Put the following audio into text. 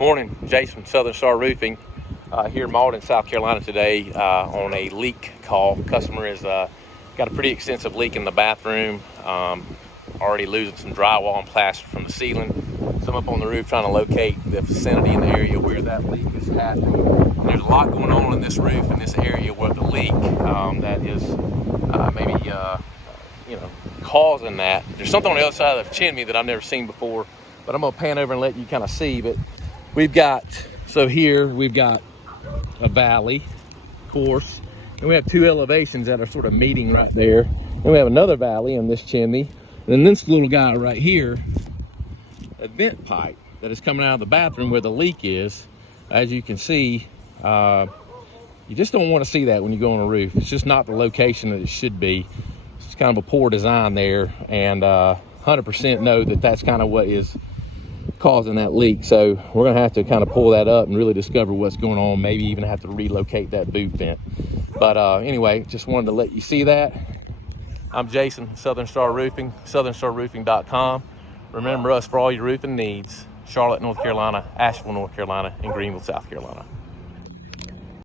Morning, Jason, Southern Star Roofing, here in Mauldin, South Carolina today on a leak call. Customer has got a pretty extensive leak in the bathroom, already losing some drywall and plaster from the ceiling. So I'm up on the roof trying to locate the vicinity in the area where that leak is happening. And there's a lot going on in this roof, in this area where the leak that is maybe causing that. There's something on the other side of the chimney that I've never seen before, but I'm gonna pan over and let you kind of see. But we've got a valley, of course, and we have two elevations that are sort of meeting right there. And we have another valley in this chimney. And then this little guy right here, a vent pipe that is coming out of the bathroom where the leak is. As you can see, you just don't want to see that when you go on a roof. It's just not the location that it should be. It's kind of a poor design there, and 100% know that that's kind of what is causing that leak. So we're gonna have to kind of pull that up and really discover what's going on, maybe even have to relocate that boot vent. But anyway, just wanted to let you see that. I'm Jason, Southern Star Roofing, southernstarroofing.com. Remember us for all your roofing needs. Charlotte, North Carolina, Asheville, North Carolina, and Greenville, South Carolina.